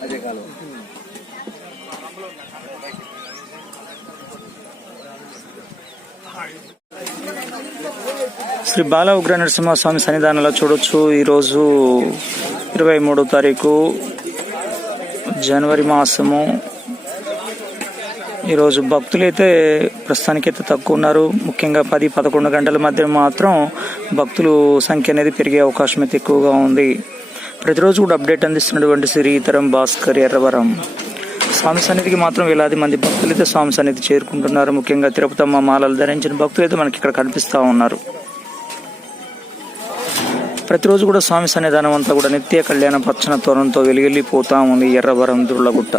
శ్రీ బాల ఉగ్ర నరసింహస్వామి సన్నిధానంలో చూడొచ్చు. ఈరోజు 23వ తారీఖు జనవరి మాసము. ఈరోజు భక్తులైతే ప్రస్తుతానికైతే తక్కువ ఉన్నారు. ముఖ్యంగా 10-11 గంటల మధ్య మాత్రం భక్తులు సంఖ్య అనేది పెరిగే అవకాశం అయితే ఎక్కువగా ఉంది. ప్రతిరోజు కూడా అప్డేట్ అందిస్తున్నటువంటి శ్రీతరం భాస్కర్ ఎర్రవరం స్వామి సన్నిధికి మాత్రం వేలాది మంది భక్తులైతే స్వామి సన్నిధి చేరుకుంటున్నారు. ముఖ్యంగా తిరుపతమ్మ మాలలు ధరించిన భక్తులైతే మనకి ఇక్కడ కనిపిస్తూ ఉన్నారు. ప్రతిరోజు కూడా స్వామి సన్నిధానం అంతా కూడా నిత్య కళ్యాణ పచ్చన తోరణంతో వెలిగిపోతా ఉంది ఎర్రవరం దుర్లగుట్ట.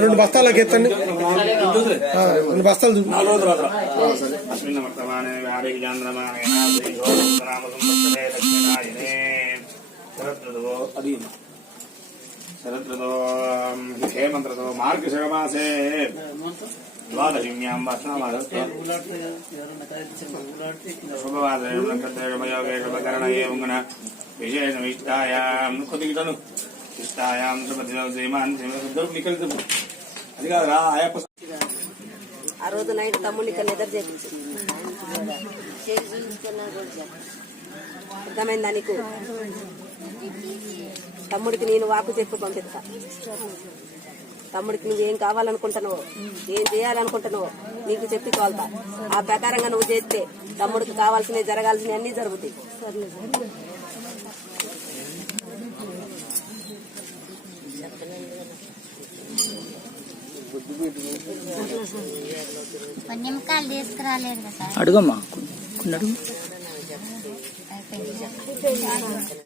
రెండు బస్తాలకి ఎత్తండి, రెండు బస్తాలు శరదృతో హేమంత్రతో మార్గశిరమాసే ద్వాదశిన్యాం శుభవాదయోగేషుభకరణయేంగన విశేషమిష్టాయాం కొద్దిగిటను ఇష్టాయాం శ్రీమాన్ నికలిత అది కాదురా ఆయప్ప. ఆ రోజు నైట్ తమ్ముడిని ఇక్కడ నిద్ర చేపించి అర్థమైందా నీకు? తమ్ముడికి నేను వాకు చెప్పు పంపిస్తా. తమ్ముడికి నువ్వేం కావాలనుకుంటున్నావో, ఏం చేయాలనుకుంటున్నావో నీకు చెప్పి తోల్తా. ఆ ప్రకారంగా నువ్వు చేస్తే తమ్ముడికి కావాల్సినవి జరగాల్సినవి అన్ని జరుగుతాయి. అడుగమ్మా.